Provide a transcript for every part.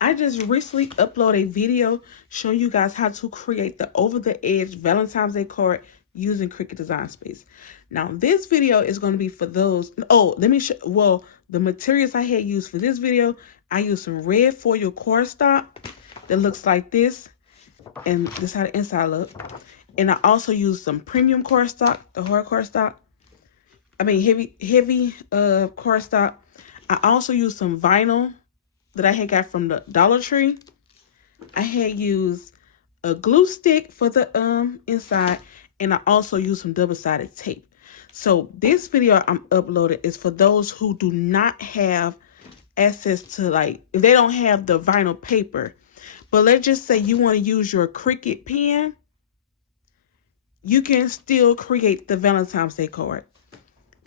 I just recently uploaded a video showing you guys how to create the over-the-edge Valentine's Day card using Cricut Design Space. Now, this video is going to be for those. Oh, let me show. Well, the materials I had used for this video, I used some red foil cardstock that looks like this, and this is how the inside look. And I also used some premium cardstock, the hard cardstock. I mean heavy cardstock. I also used some vinyl that I had got from the Dollar Tree. I had used a glue stick for the inside, and I also used some double-sided tape. So this video I'm uploading is for those who do not have access to, like, if they don't have the vinyl paper. But let's just say you want to use your Cricut pen, you can still create the Valentine's Day card.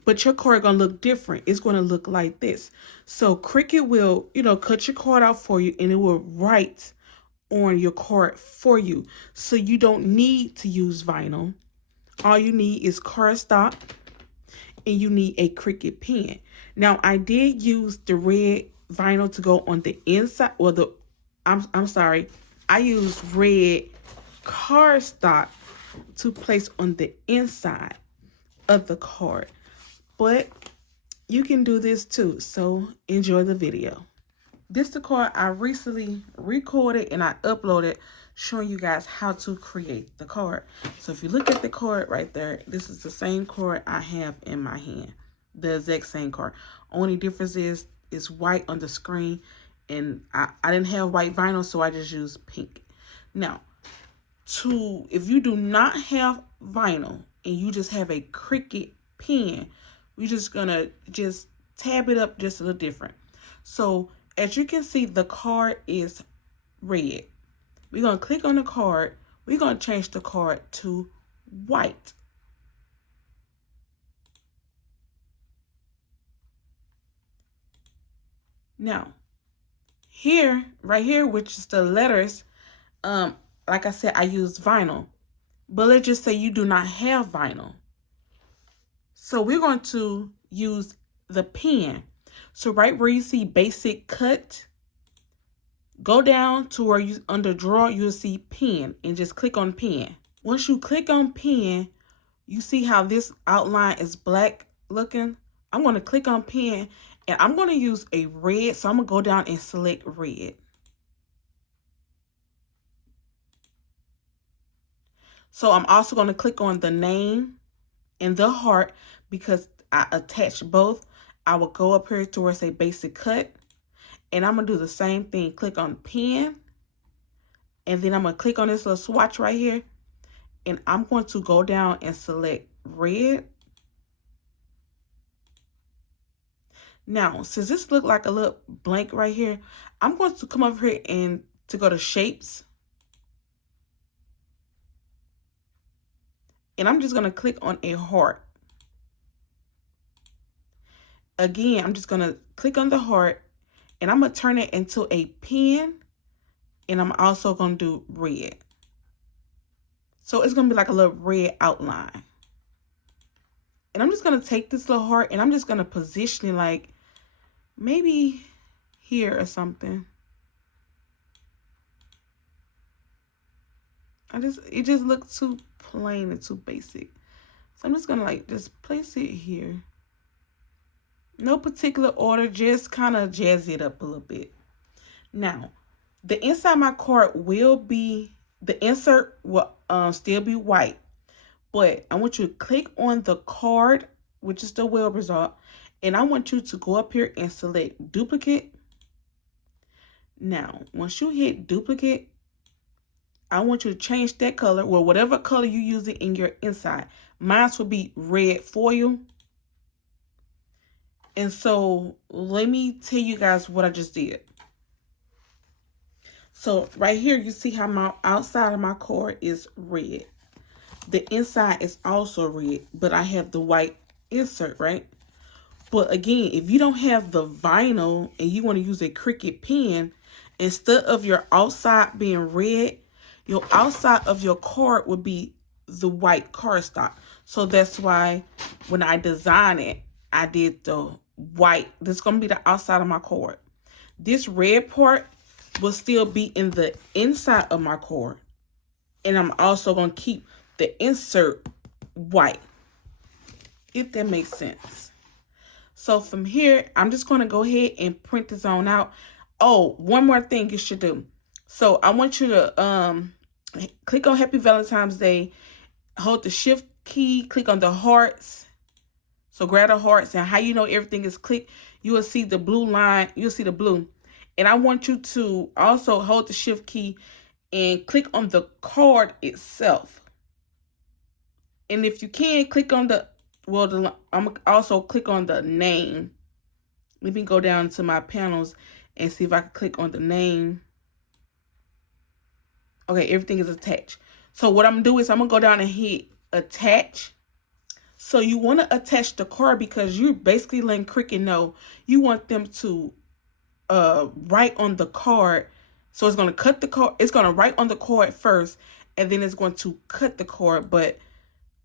But your card gonna look different. It's gonna look like this. So Cricut will, cut your card out for you, and it will write on your card for you. So you don't need to use vinyl. All you need is cardstock, and you need a Cricut pen. Now, I did use the red vinyl to go on the inside. Well, I'm sorry. I used red cardstock to place on the inside of the card. But you can do this too, so enjoy the video. This is the card I recently recorded and I uploaded showing you guys how to create the card. So if you look at the card right there, this is the same card I have in my hand. The exact same card. Only difference is it's white on the screen, and I didn't have white vinyl, so I just used pink. Now, if you do not have vinyl and you just have a Cricut pen, we're just gonna tab it up just a little different. So as you can see, the card is red. We're gonna click on the card. We're gonna change the card to white. Now, right here, which is the letters, like I said, I used vinyl. But let's just say you do not have vinyl. So we're going to use the pen. So right where you see basic cut, go down to where you under draw, you'll see pen, and just click on pen. Once you click on pen, you see how this outline is black looking. I'm going to click on pen, and I'm going to use a red. So I'm going to go down and select red. So I'm also going to click on the name and the heart because I attached both. I will go up here to where it say basic cut, and I'm going to do the same thing. Click on pen, and then I'm going to click on this little swatch right here, and I'm going to go down and select red. Now, since this look like a little blank right here, I'm going to come over here and to go to shapes. And I'm just going to click on a heart. Again, I'm just going to click on the heart, and I'm going to turn it into a pen, and I'm also going to do red. So it's going to be like a little red outline. And I'm just going to take this little heart, and I'm just going to position it like maybe here or something. It just looks too plain and too basic. So I'm just going to just place it here. No particular order, just kind of jazz it up a little bit. Now, the inside of my card will be, the insert will still be white. But I want you to click on the card, which is the web result. And I want you to go up here and select duplicate. Now, once you hit duplicate, I want you to change that color. Well, whatever color you use it in your inside. Mine will be red foil. And so let me tell you guys what I just did. So right here, you see how my outside of my card is red. The inside is also red, but I have the white insert, right? But again, if you don't have the vinyl and you want to use a Cricut pen, instead of your outside being red, your outside of your card would be the white cardstock. So that's why when I designed it, I did the white. This is going to be the outside of my card. This red part will still be in the inside of my card. And I'm also going to keep the insert white, if that makes sense. So from here, I'm just going to go ahead and print this on out. Oh, one more thing you should do. So I want you to click on Happy Valentine's Day, hold the shift key, click on the hearts. So grab the hearts, and how you know everything is clicked, you will see the blue line, you'll see the blue. And I want you to also hold the shift key and click on the card itself. And if you can, click on the, well, I'm also click on the name. Let me go down to my panels and see if I can click on the name. Okay, everything is attached. So what I'm gonna do is I'm gonna go down and hit attach. So you want to attach the card because you're basically letting Cricut know you want them to write on the card. So it's going to cut the card. It's going to write on the card first, and then it's going to cut the card. But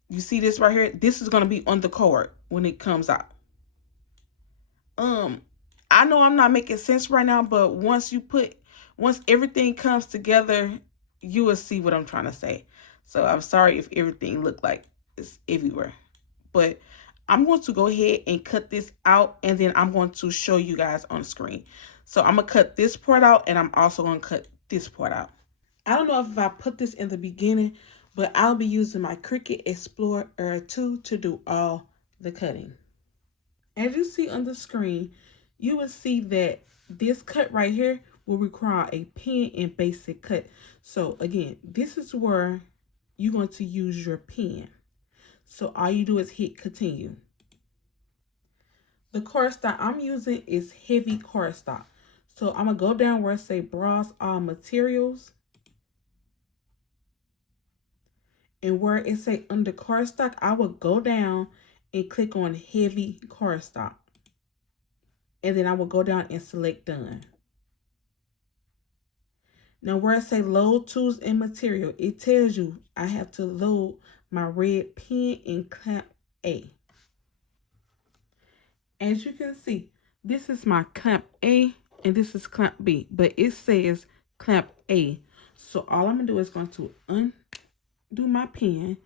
you see this right here? This is going to be on the card when it comes out. I know I'm not making sense right now, but once everything comes together, you will see what I'm trying to say. So I'm sorry if everything looked like it's everywhere. But I'm going to go ahead and cut this out, and then I'm going to show you guys on the screen. So I'm going to cut this part out, and I'm also going to cut this part out. I don't know if I put this in the beginning, but I'll be using my Cricut Explore Air 2 to do all the cutting. As you see on the screen, you will see that this cut right here will require a pen and basic cut. So again, this is where you're going to use your pen. So all you do is hit continue. The cardstock I'm using is heavy cardstock. So I'm going to go down where it say browse all materials. And where it say under cardstock, I will go down and click on heavy cardstock. And then I will go down and select done. Now where it say load tools and material, it tells you I have to load my red pen in clamp A. As you can see, this is my clamp A and this is clamp B, but it says clamp A. So all I'm going to do is going to undo my pen.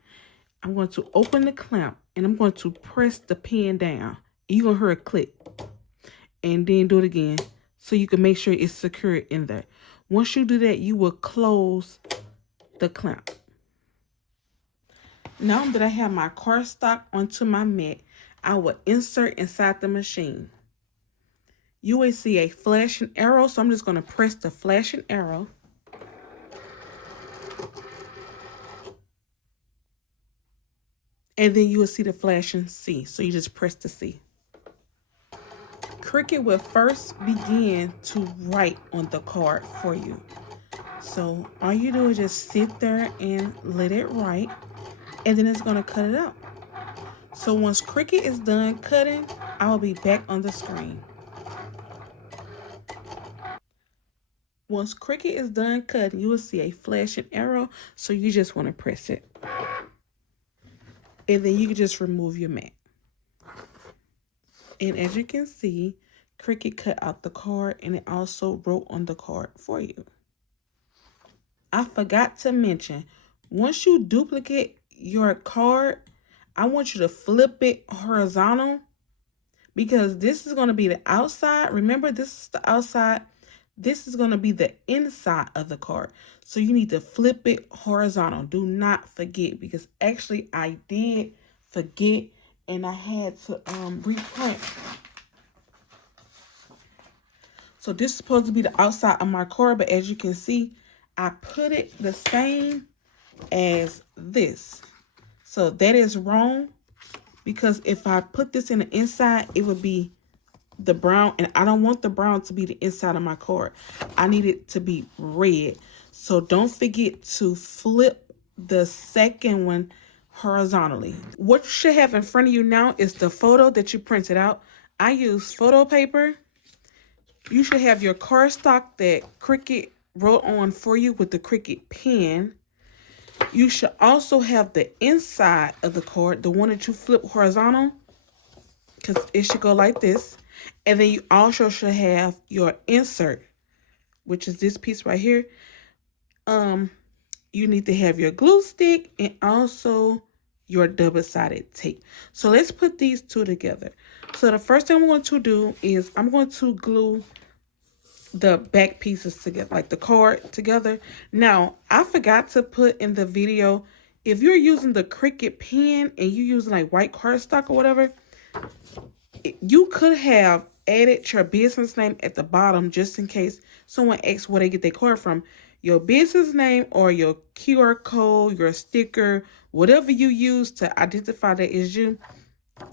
I'm going to open the clamp and I'm going to press the pen down. You're going to hear a click. And then do it again so you can make sure it's secured in there. Once you do that, you will close the clamp. Now that I have my cardstock onto my mat, I will insert inside the machine. You will see a flashing arrow, so I'm just going to press the flashing arrow. And then you will see the flashing C, so you just press the C. Cricut will first begin to write on the card for you. So all you do is just sit there and let it write, and then it's going to cut it out. So once Cricut is done cutting, I will be back on the screen. Once Cricut is done cutting, you will see a flashing arrow, so you just want to press it. And then you can just remove your mat. And as you can see, Cricut cut out the card and it also wrote on the card for you. I forgot to mention, once you duplicate your card, I want you to flip it horizontal because this is going to be the outside. Remember, this is the outside. This is going to be the inside of the card. So you need to flip it horizontal. Do not forget, because actually I did forget and I had to reprint. So this is supposed to be the outside of my card, but as you can see, I put it the same as this. So that is wrong, because if I put this in the inside, it would be the brown, and I don't want the brown to be the inside of my card. I need it to be red. So don't forget to flip the second one horizontally. What you should have in front of you now is the photo that you printed out. I use photo paper. You should have your cardstock that Cricut wrote on for you with the Cricut pen. You should also have the inside of the card, the one that you flip horizontal, because it should go like this. And then you also should have your insert, which is this piece right here, you need to have your glue stick and also your double-sided tape. So let's put these two together. So the first thing I'm going to do is I'm going to glue the back pieces together, like the card together. Now, I forgot to put in the video, if you're using the Cricut Pen and you're using like white cardstock or whatever, you could have added your business name at the bottom just in case someone asks where they get their card from. Your business name or your QR code, your sticker, whatever you use to identify that is you,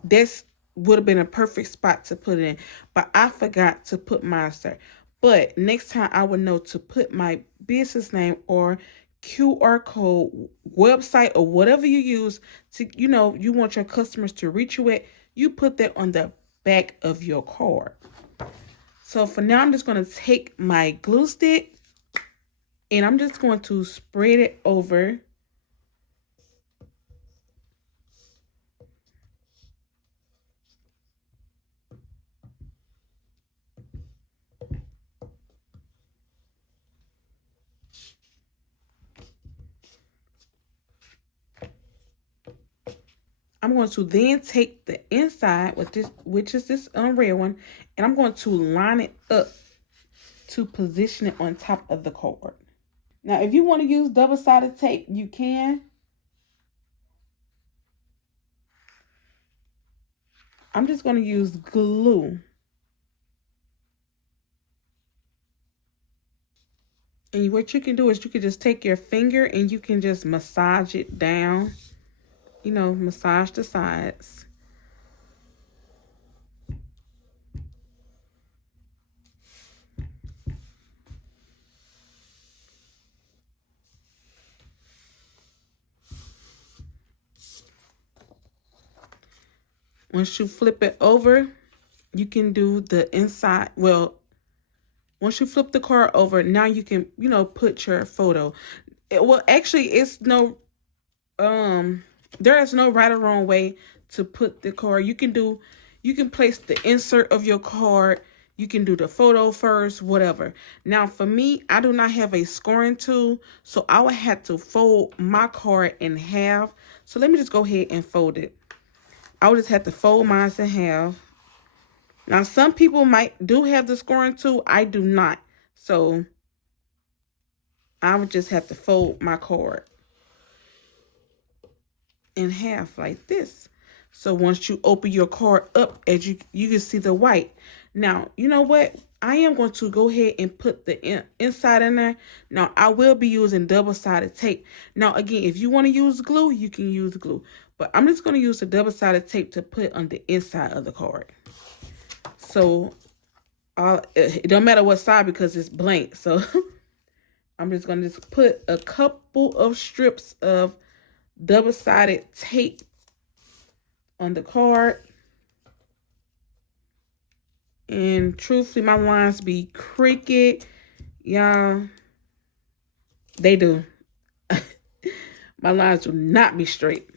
this would have been a perfect spot to put it in. But I forgot to put mine there. But next time I would know to put my business name or QR code, website, or whatever you use to, you know, you want your customers to reach you at, you put that on the back of your card. So for now, I'm just going to take my glue stick and I'm just going to spread it over. I'm going to then take the inside with this, which is this red one, and I'm going to line it up to position it on top of the card. Now, if you want to use double-sided tape, you can. I'm just going to use glue. And what you can do is you can just take your finger and you can just massage it down. You know, massage the sides. Once you flip it over, you can do the inside. Well, once you flip the card over, now you can, you know, put your photo. Well, actually, it's no, there is no right or wrong way to put the card. You can place the insert of your card. You can do the photo first, whatever. Now, for me, I do not have a scoring tool, so I would have to fold my card in half. So let me just go ahead and fold it. I would just have to fold mine in half. Now, some people do have the scoring tool. I do not. So I would just have to fold my card in half like this. So once you open your card up, as you can see the white. Now, you know what? I am going to go ahead and put the inside in there. Now, I will be using double-sided tape. Now, again, if you want to use glue, you can use glue. But I'm just going to use the double-sided tape to put on the inside of the card. So, it don't matter what side because it's blank. So, I'm just going to just put a couple of strips of double-sided tape on the card. And truthfully, my lines be crooked. Y'all, they do. My lines do not be straight.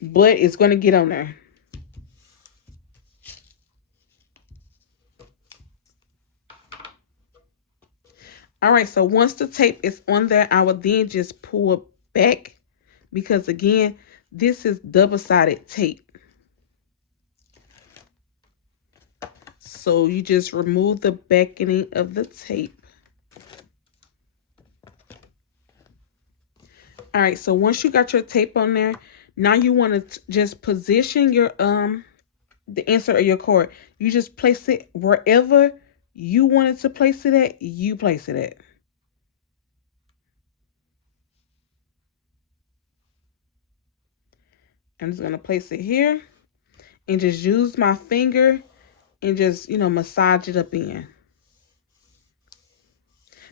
But it's going to get on there. All right, so once the tape is on there, I will then just pull it back because, again, this is double-sided tape. So you just remove the backing of the tape. All right, so once you got your tape on there, now you want to just position your the insert of your card. You just place it wherever you wanted to place it at, you place it at. I'm just going to place it here and just use my finger and just, you know, massage it up in.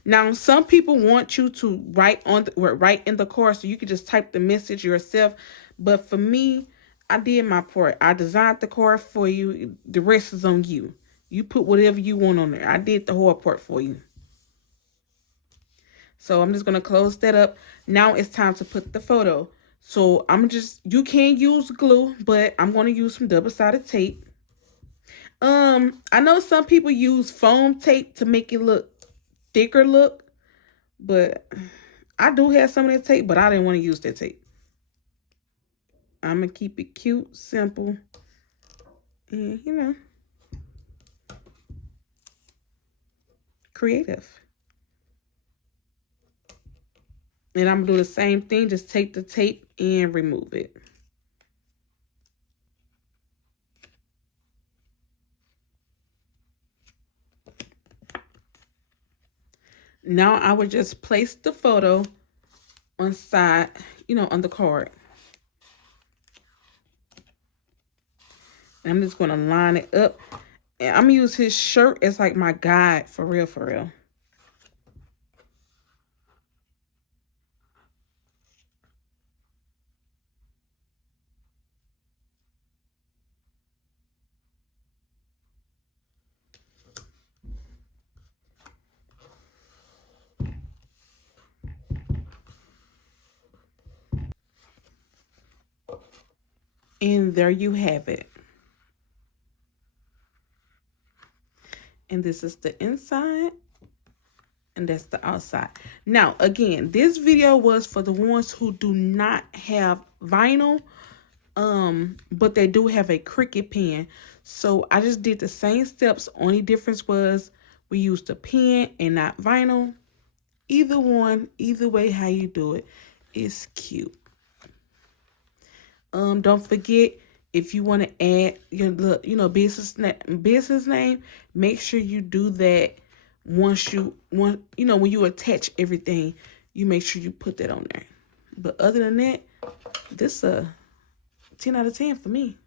Now, some people want you to write in the card so you can just type the message yourself. But for me, I did my part. I designed the card for you. The rest is on you. You put whatever you want on there. I did the whole part for you. So I'm just going to close that up. Now it's time to put the photo. So you can use glue, but I'm going to use some double-sided tape. I know some people use foam tape to make it look thicker look, but I do have some of that tape, but I didn't want to use that tape. I'm gonna keep it cute, simple, and you know, creative. And I'm gonna do the same thing, just take the tape and remove it. Now I would just place the photo on side, you know, on the card. And I'm just gonna line it up. And I'm gonna use his shirt as like my guide, for real, for real. And there you have it. And this is the inside. And that's the outside. Now, again, this video was for the ones who do not have vinyl. But they do have a Cricut pen. So I just did the same steps. Only difference was we used a pen and not vinyl. Either one, either way how you do it is cute. Don't forget, if you want to add your business name, make sure you do that when you attach everything, you make sure you put that on there. But other than that, this 10 out of 10 for me.